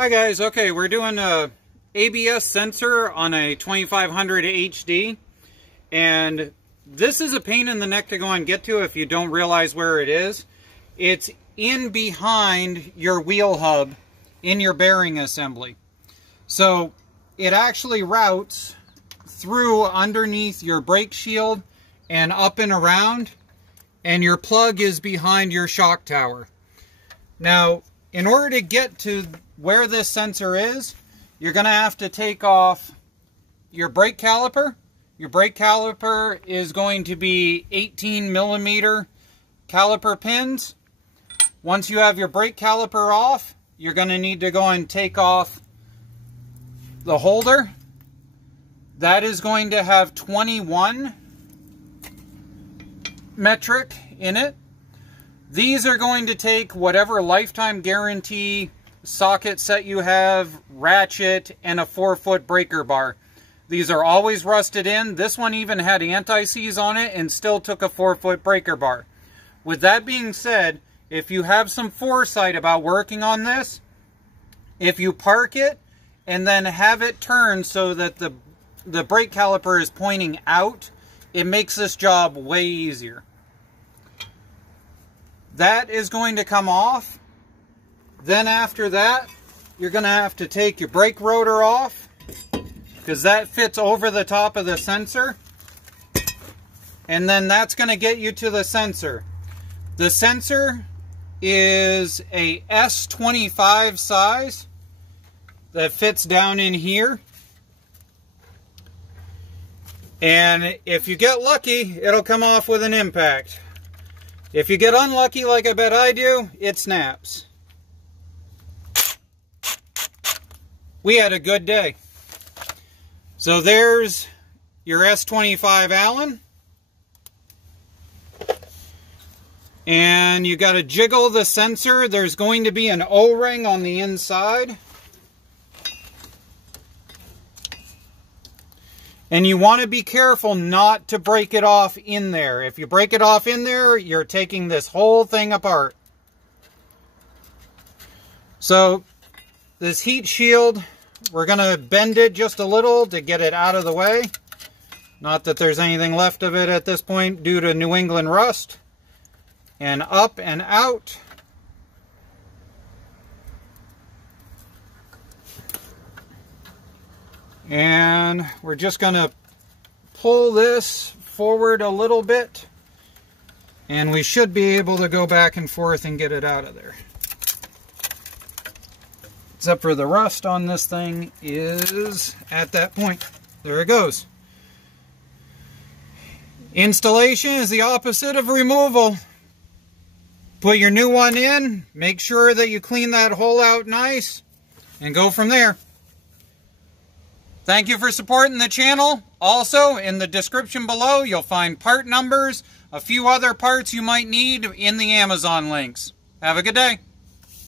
Hi guys, okay, we're doing a ABS sensor on a 2500 HD, and this is a pain in the neck to go and get to if you don't realize where it is. It's in behind your wheel hub in your bearing assembly. So it actually routes through underneath your brake shield and up and around, and your plug is behind your shock tower. Now, in order to get to where this sensor is, you're going to have to take off your brake caliper. Your brake caliper is going to be 18 millimeter caliper pins. Once you have your brake caliper off, you're going to need to go and take off the holder. That is going to have 21 metric in it. These are going to take whatever lifetime guarantee socket set you have, ratchet, and a 4-foot breaker bar. These are always rusted in. This one even had anti-seize on it and still took a 4-foot breaker bar. With that being said, if you have some foresight about working on this, if you park it and then have it turn so that the brake caliper is pointing out, it makes this job way easier. That is going to come off. Then after that, you're going to have to take your brake rotor off, because that fits over the top of the sensor. And then that's going to get you to the sensor. The sensor is a S25 size that fits down in here. And if you get lucky, it'll come off with an impact. If you get unlucky, like I bet I do, it snaps. We had a good day. So there's your S25 Allen. And you got to jiggle the sensor. There's going to be an O-ring on the inside. And you want to be careful not to break it off in there. If you break it off in there, you're taking this whole thing apart. So this heat shield, we're going to bend it just a little to get it out of the way. Not that there's anything left of it at this point due to New England rust. And up and out. And we're just going to pull this forward a little bit. And we should be able to go back and forth and get it out of there. Except for the rust on this thing is at that point. There it goes. Installation is the opposite of removal. Put your new one in, make sure that you clean that hole out nice, and go from there. Thank you for supporting the channel. Also, in the description below, you'll find part numbers, a few other parts you might need in the Amazon links. Have a good day.